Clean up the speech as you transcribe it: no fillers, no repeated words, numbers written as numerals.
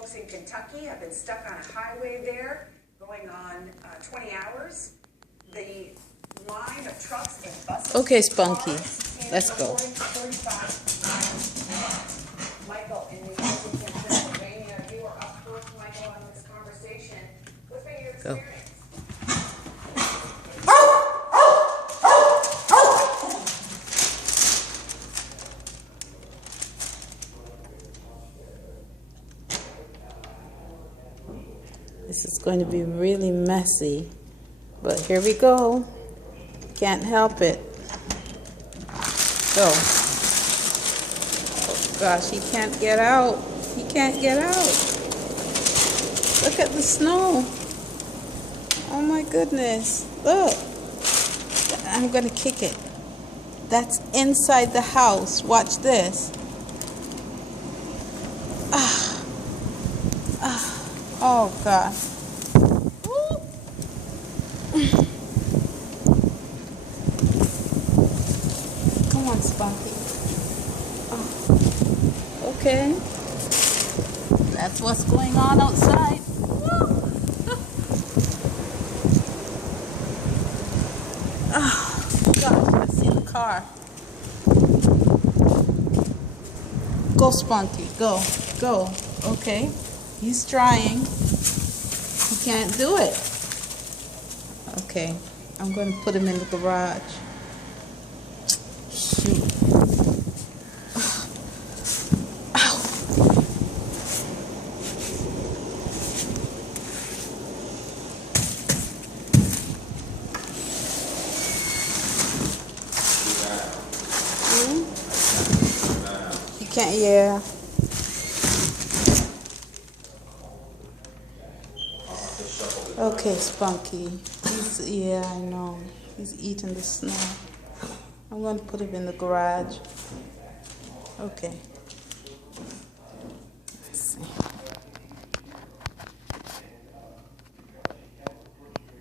folks in Kentucky have been stuck on a highway there, going on 20 hours. The line of trucks and buses. Okay, Spunky, let's go. Michael in New York, Pennsylvania, you are up first, Michael, on this conversation. What's been your experience? This is going to be really messy, but here we go. Can't help it. Go. Oh gosh, he can't get out. He can't get out. Look at the snow. Oh my goodness. Look. I'm going to kick it. That's inside the house. Watch this. Oh gosh. Come on, Spunky. Oh. Okay. That's what's going on outside. Oh gosh, I see the car. Go, Spunky. Go. Go. Okay. He's trying. He can't do it. Okay, I'm going to put him in the garage. Shoot. Ow. You can't, yeah. Okay, Spunky. Yeah, I know. He's eating the snow. I'm going to put him in the garage. Okay.